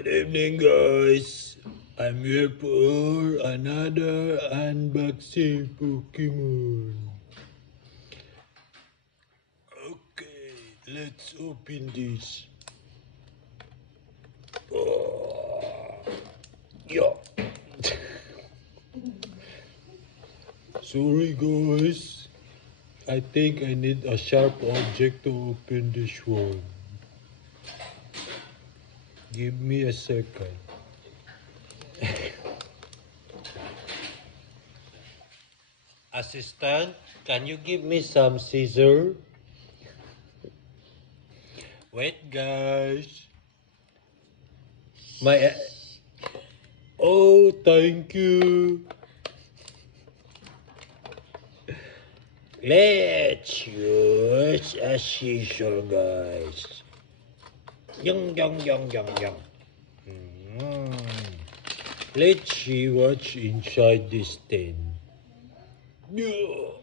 Good evening, guys. I'm here for another unboxing Pokemon. Okay, let's open this. Oh, yeah. Sorry, guys. I think I need a sharp object to open this one. Give me a second. Assistant, can you give me some scissors? Wait, guys. My oh, thank you. Let's use a scissor, guys. Yung. Mm. Let's see what's inside this tin. Yeah.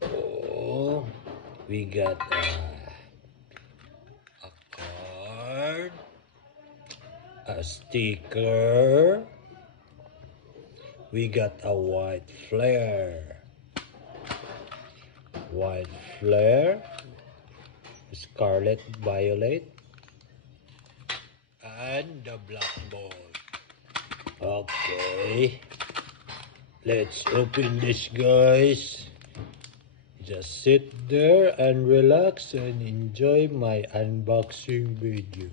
Oh, we got a card, a sticker. We got a white flare, scarlet, violet, and the black ball. Okay, let's open this, guys. Just sit there and relax and enjoy my unboxing video.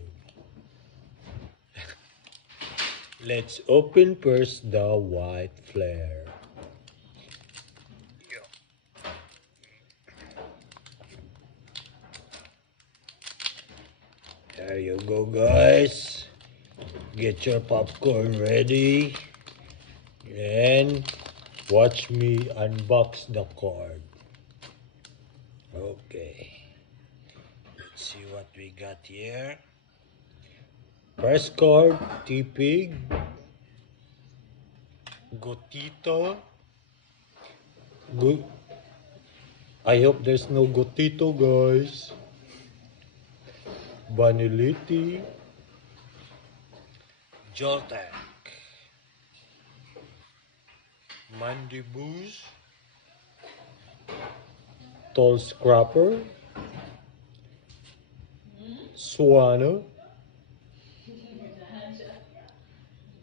Let's open first the white flare. There you go, guys. Get your popcorn ready and watch me unbox the card. Okay, let's see what we got here. First card, T-Pig, Gotito. Good. I hope there's no Gotito, guys. Vanilliti, Joltek, Mandibus, Tall Scrapper, Swano,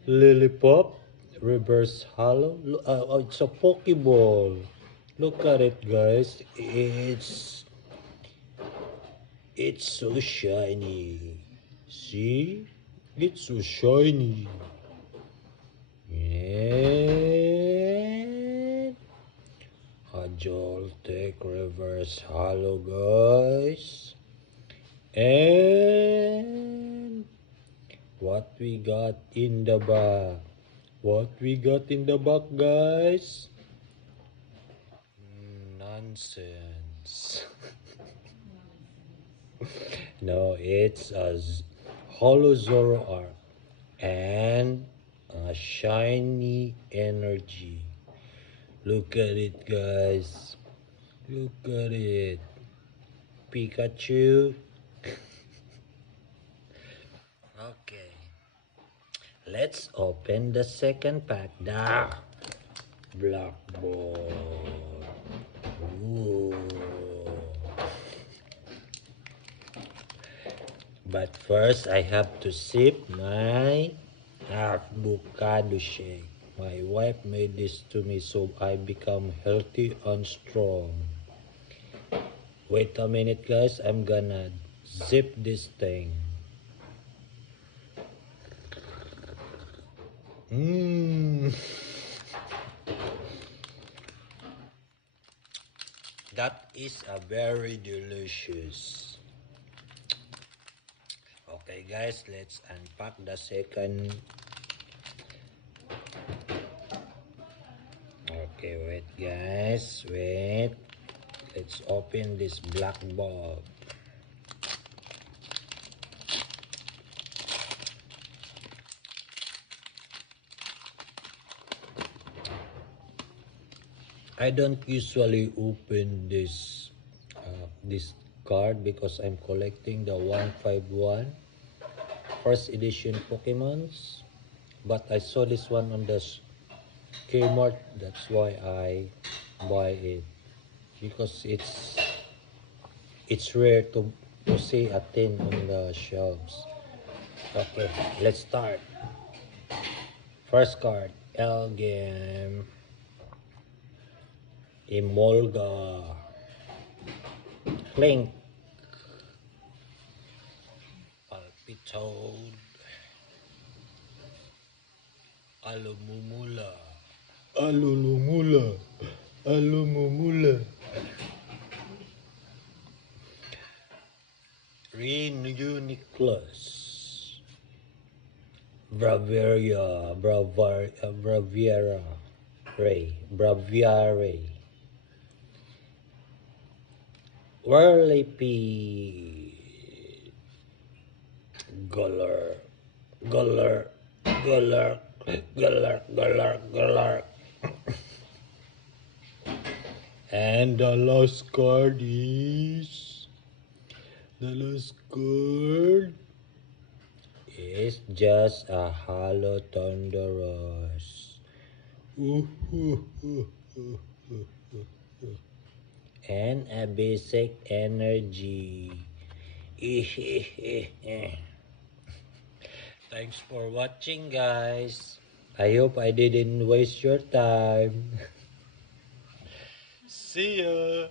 Lillipop, Reverse Hollow. It's a Pokeball. Look at it, guys. It's so shiny. See? It's so shiny. And a Joltek Reverse Hollow, guys. And what we got in the back? Guys? Nonsense. No, it's a Hollow Zoroark and a shiny energy. Look at it, guys. Look at it. Pikachu. Okay. Let's open the second pack. The black ball. Ooh. But first, I have to sip my avocado shake. My wife made this to me so I become healthy and strong. Wait a minute, guys. I'm gonna zip this thing. That is a very delicious. Okay, guys, let's unpack the second. Okay, wait, guys, wait. Let's open this black ball. I don't usually open this card because I'm collecting the 151. first edition Pokemons, but I saw this one on the Kmart. That's why I buy it because it's rare to see a tin on the shelves. Okay, let's start. First card, Elgin, Emolga, Clink, Palpitoad, Alumumula, Alulumula, Alumumula, Rhinocuniclus, Braviera, Braviare, Whirlipede, Guller, Guller, Guller, Guller, Guller, Guller. And the last card is just a hollow thunderous. And a basic energy. Thanks for watching, guys. I hope I didn't waste your time. See ya.